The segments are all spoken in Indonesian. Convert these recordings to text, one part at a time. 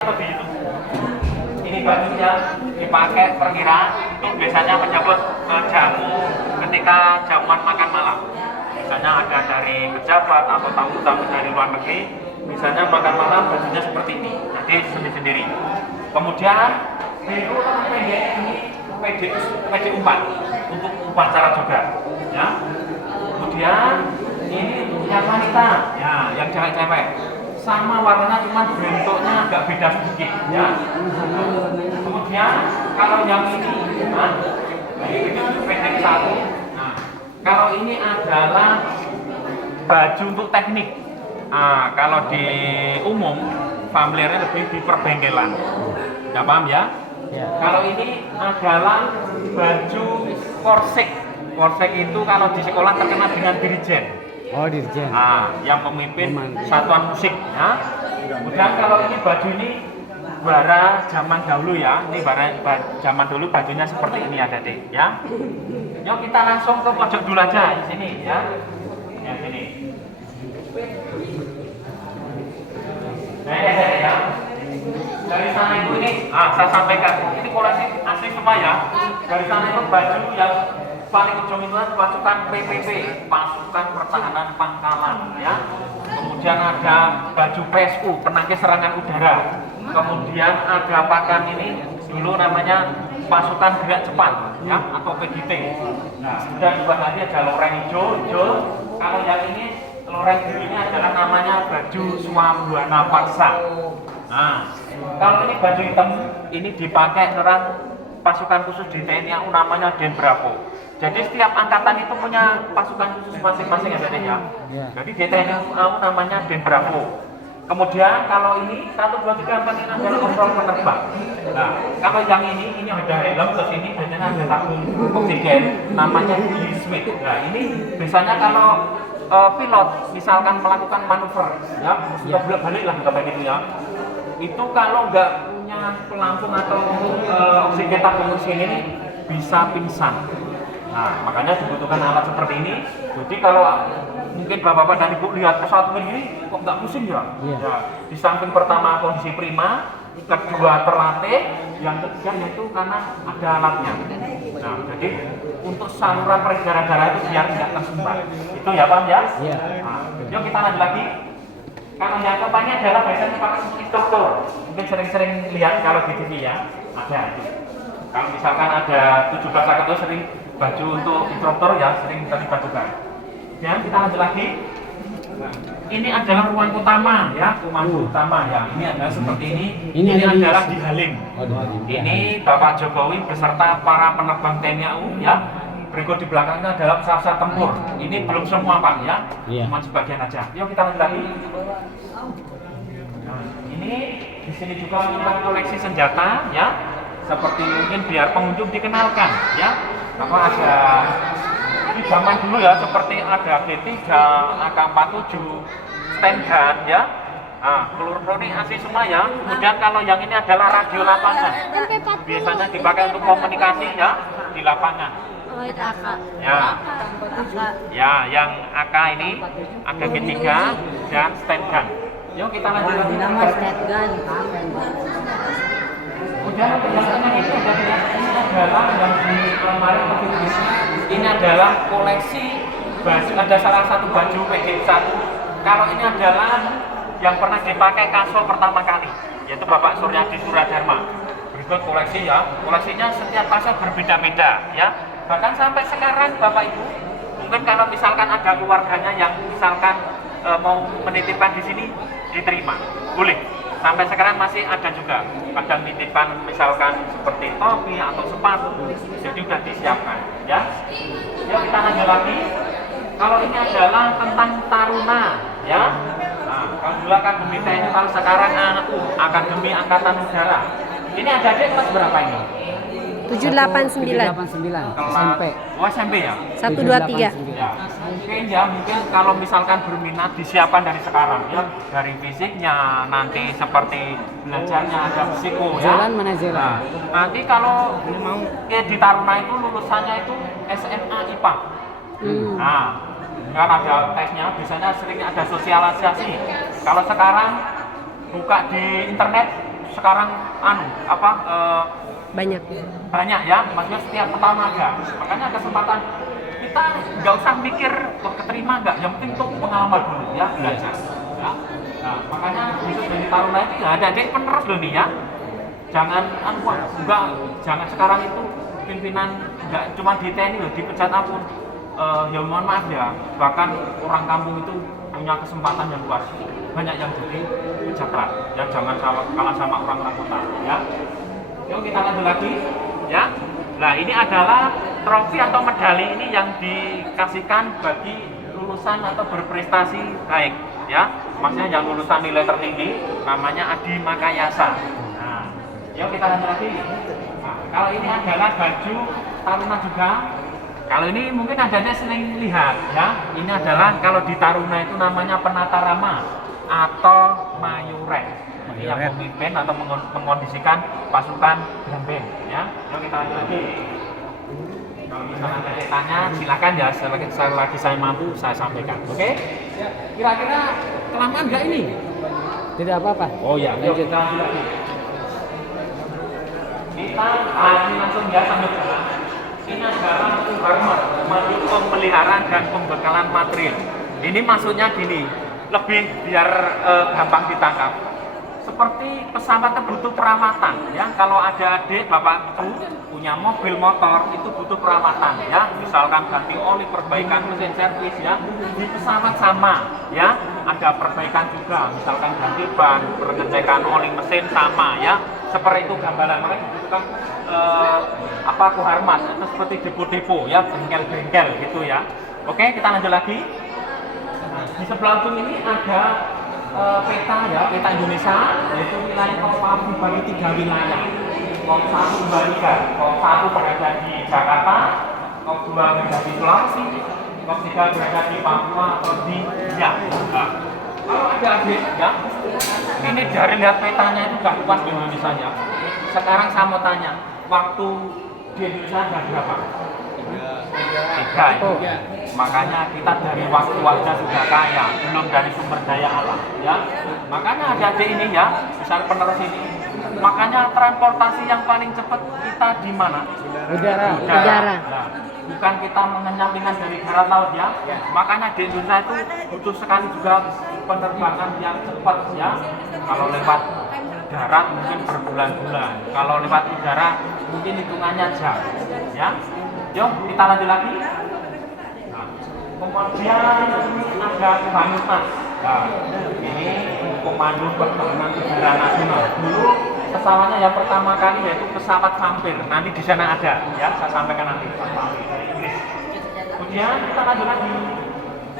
Ini bajunya dipakai perkiraan untuk biasanya menyambut jamu ketika jamuan makan malam. Misalnya ada dari pejabat atau tamu-tamu dari luar negeri, misalnya makan malam bajunya seperti ini, jadi sendiri-sendiri. Kemudian biru atau pendek ini PD umpan untuk upacara juga, ya. Kemudian ini untuk yang wanita, ya, yang cewek-cewek. Sama warnanya cuma bentuknya agak beda sedikit, ya. Kemudian kalau yang ini, ini pendek satu. Nah, kalau ini adalah baju untuk teknik. Nah, kalau di umum familiarnya lebih di perbengkelan. Nggak paham ya? Ya. Kalau ini adalah baju korsek. Korsek itu kalau di sekolah terkenal dengan dirijen. Oh, dirjen. Yang memimpin satuan musik, ya. Kemudian kalau ini baju ini bara zaman dahulu, ya. Ini bara zaman dulu bajunya seperti ini ada, Dek, ya. Yuk kita langsung ke pojok dulu aja di sini, ya. Ya, sini. Nah, ya. Dari sana itu ini, saya sampaikan, ini koleksi asli semua, ya. Dari sana itu baju yang paling ujung itu pasukan PPP, pasukan pertahanan pangkalan, ya. Kemudian ada baju PSU, penangkis serangan udara. Kemudian ada pakan ini dulu namanya pasukan gerak cepat, ya, atau PGT. Nah, kemudian juga tadi ada loreng hijau. Kalau yang ini loreng biru ini adalah namanya baju Swabwana Paksa. Nah, kalau ini baju hitam ini dipakai serang pasukan khusus di TNI AU namanya Den Bravo. Jadi setiap angkatan itu punya pasukan khusus masing-masing, ya. Jadi di TNI AU namanya Den Bravo. Kemudian kalau ini 1, 2, 3, 4 ini adalah overall penerbang. Nah, kalau yang ini ada helm, terus ini biasanya ada tabung oksigen namanya G-Suite. Nah, ini biasanya kalau pilot misalkan melakukan manuver, ya, bolak-balik lah kayak gitu, ya. Itu kalau nggak punya pelampung atau oksigen tabung oksigen ini bisa pingsan. Nah, makanya dibutuhkan alat seperti ini. Jadi kalau mungkin bapak-bapak dan ibu lihat pesawat ini kok nggak pusing, ya? Ya, di samping pertama kondisi prima, kedua terlatih, yang ketiga yaitu karena ada alatnya. Nah, jadi untuk saluran peredaran darah itu biar tidak tersumbat. Itu ya, Pak, ya? Iya. Nah, yuk kita lanjut lagi. Kalau yang keempatnya adalah biasanya pakai instruktur. Mungkin sering-sering lihat kalau di TV, ya, ada. Kalau misalkan ada 17 angkatan sering baju untuk instruktur, ya, sering terlibat juga. Ya, kita lanjut lagi. Nah, ini adalah ruang utama, ya, komando utama, ya. Ini adalah seperti ini. Ini adalah di Halim. Ini Bapak Jokowi beserta para penerbang TNI AU, ya. Berikut di belakangnya adalah pesawat tempur. Ini belum semua, Pak, ya. Cuma sebagian aja. Yuk kita lanjut lagi. Nah, ini di sini juga menyimpan koleksi senjata, ya. Seperti mungkin biar pengunjung dikenalkan, ya. Apa ada di zaman dulu, ya, seperti ada G3, AK-47, stand gun, ya. Peluru ini asli semua, ya. Kemudian kalau yang ini adalah radio lapangan. Biasanya dipakai untuk komunikasi, ya, di lapangan. Ya, yang AK ini ada G3 dan stand gun. Yuk kita lanjut lagi. Kemudian yang ini adalah yang di lemari ini adalah koleksi baju, ada salah satu baju PG1. Kalau ini adalah yang pernah dipakai Kasol pertama kali, yaitu Bapak Suryadi Suradharma. Berikut koleksi, ya, koleksinya setiap pasar berbeda-beda, ya. Bahkan sampai sekarang Bapak Ibu, mungkin kalau misalkan ada keluarganya yang misalkan mau menitipkan di sini, diterima, boleh. Sampai sekarang masih ada juga, kadang nitipkan misalkan seperti topi atau sepatu, jadi sudah disiapkan, ya. Yuk kita lanjut lagi. Kalau ini adalah tentang taruna, ya. Nah, kalau dulu Akademi TNI, kalau sekarang Akademi Angkatan Udara. Ini ada kelas berapa ini? 789 SMP. Oh, SMP, ya? 123. Ya, mungkin kalau misalkan berminat disiapkan dari sekarang, ya, dari fisiknya, nanti seperti belajarnya ada psiko, ya. Jalan mana jalan? Nah, nanti kalau mau di Taruna itu lulusannya itu SMA IPA. Nah, kan ada tesnya, biasanya sering ada sosialisasi. Kalau sekarang buka di internet sekarang Banyak. banyak ya, maksudnya setiap tahun ada. Makanya kesempatan kita nggak usah mikir keterima nggak, yang penting tuh pengalaman dulu ya, belajar. Ya. Nah, makanya khusus dari Taruna itu ya ada adik penerus loh nih ya. Jangan jangan sekarang itu pimpinan nggak cuma di TNI loh, dipecat pun. Ya mohon maaf ya, bahkan orang kampung itu punya kesempatan yang luas, banyak yang jadi pejabat ya, jangan kalah sama orang-orang kota ya. Yuk kita lanjut lagi ya. Nah ini adalah trofi atau medali ini yang dikasihkan bagi lulusan atau berprestasi baik ya, maksudnya yang lulusan nilai tertinggi, namanya Adi Makayasa. Nah yuk kita lanjut lagi. Nah, kalau ini adalah baju Taruna juga. Kalau ini mungkin adanya sering lihat ya. Ini adalah kalau di Taruna itu namanya Penatarama atau Mayurek. Ini yang memimpin atau mengkondisikan pasukan Brambeng ya. Yuk kita lanjut lagi. Kalau misalnya ada yang tanya silakan ya, selagi saya mampu saya sampaikan. Oke? Kira-kira kelamaan nggak ini? Tidak apa-apa. Oh ya, yuk kita lanjut lagi. Kita ini langsung ya sambil jalan. Ini adalah mandu pemeliharaan dan pembekalan material. Ini maksudnya gini, lebih biar gampang ditangkap. Seperti pesawat itu butuh perawatan ya. Kalau ada adik bapak ibu punya mobil motor itu butuh perawatan ya. Misalkan ganti oli, perbaikan mesin servis ya. Di pesawat sama ya. Ada perbaikan juga. Misalkan ganti ban, pengecekan oli mesin sama ya. Seperti itu gambaran, makanya dibutuhkan Koharmat itu seperti depo-depo ya, bengkel-bengkel gitu ya. Oke, kita lanjut lagi. Nah, di sebelah ujung ini ada peta ya, peta Indonesia, yaitu wilayah Kopassus dibagi 3 wilayah. Kop 1 Balikan, Kop 1 berada di Jakarta, Kop 2 berada di Sulawesi, Kop 3 berada di Papua atau di Riau. Nah, kalau ada adik ya, ini dari lihat petanya itu gak puas di Indonesia ya. Sekarang saya mau tanya, waktu di Indonesia ada berapa? 3 ya. Makanya kita dari waktu aja sudah kaya, belum dari sumber daya alam ya. Makanya adik-adik ini ya, misal penerus ini, makanya transportasi yang paling cepat kita di mana? Udara. Nah, bukan kita mengenyampingkan dari darat laut ya. Makanya di Indonesia itu butuh sekali juga penerbangan yang cepat ya. Kalau lewat darat mungkin berbulan-bulan, kalau lewat udara mungkin hitungannya jam ya. Yuk kita lanjut lagi. Nah, kemudian ada Koharmat. Nah, ini Komando Pertahanan Udara Nasional. Dulu pesawatnya yang pertama kali yaitu pesawat vampir. Nanti di sana ada ya, saya sampaikan nanti. Kemudian kita lanjut lagi.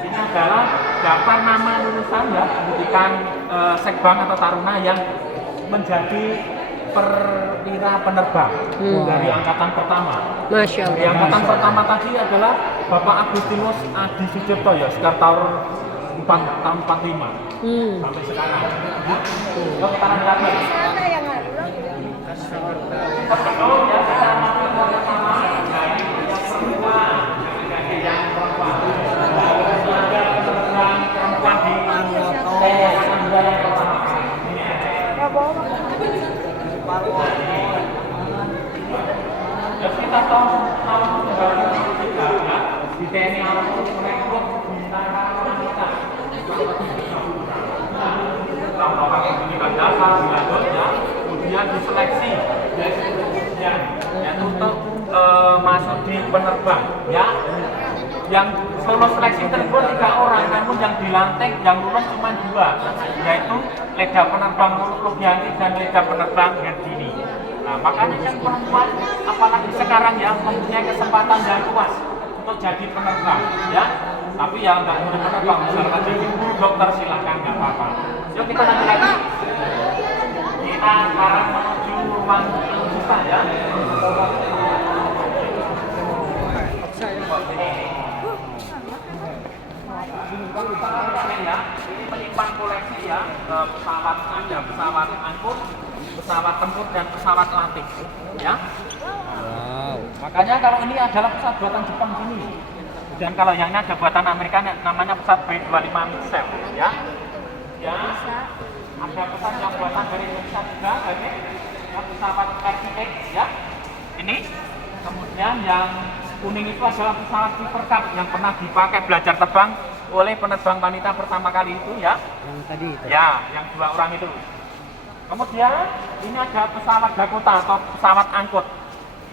Ini adalah daftar nama lulusan ya, pendidikan Sekbang atau Taruna yang menjadi perwira penerbang dari angkatan pertama. Masya Di Allah. angkatan pertama tadi adalah Bapak Agustinus Adi Sucipto ya, sekitar tahun 45 sampai sekarang. Ya, kita lanjut lagi. Betul ya, kita sama-sama. Nah, ini yang perempuan, yang perempuan. Ada perempuan di yang pertama. Ya kita tahu di TNI Angkatan merekrut bintara wanita. Tambahan pendidikan dasar, dilanjut ya, kemudian diseleksi ya untuk masuk di penerbang ya. Yang lulus seleksi tersebut 3 orang, namun yang dilantik yang lulus cuma 2, yaitu Leda Penerbang Lugianti dan Leda Penerbang Herdini. Nah, makanya yang perempuan apalagi sekarang ya mempunyai kesempatan yang luas untuk jadi penerbang ya. Tapi yang nggak boleh penerbang, misalkan jadi guru dokter silahkan, nggak apa-apa. Yuk kita lanjut lagi. Kita sekarang menuju ruang terbuka ya. Ya, ini menyimpan koleksi ya, pesawat ada pesawat angkut, pesawat tempur dan pesawat latih ya. Wow. Makanya kalau ini adalah pesawat buatan Jepang sini. Dan kalau yang ini ada buatan Amerika namanya pesawat B-25 Missile ya. Ya. Ada pesawat yang buatan dari Indonesia juga, ini yang pesawat RTX ya. Ini. Kemudian yang kuning itu adalah pesawat Super Cup yang pernah dipakai belajar terbang oleh penerbang wanita pertama kali itu ya. Yang tadi itu. Ya, yang 2 orang itu. Kemudian ini ada pesawat Dakota atau pesawat angkut.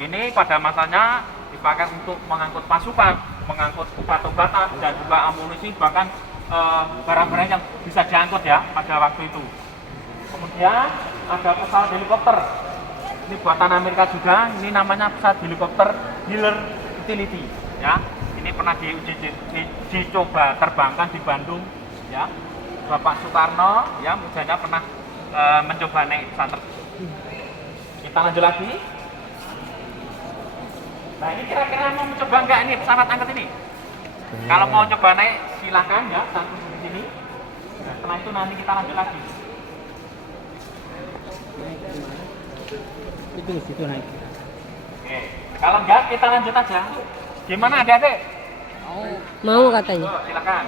Ini pada masanya dipakai untuk mengangkut pasukan, mengangkut obat-obatan dan juga amunisi, bahkan barang-barang yang bisa diangkut ya pada waktu itu. Kemudian ada pesawat helikopter. Ini buatan Amerika juga. Ini namanya pesawat helikopter Hiller Utility. Ya, ini pernah dicoba terbangkan di Bandung. Ya, Bapak Soekarno ya misalnya pernah mencoba naik pesawat tersebut. Kita lanjut lagi. Nah ini kira-kira mau mencoba nggak ini pesawat angkut ini? Kalau mau coba naik silahkan ya, tunggu di sini. Nah, setelah itu nanti kita lanjut lagi. Itu di situ naik. Oke, kalau enggak kita lanjut aja. Gimana adik-adik? Mau katanya. Silakan.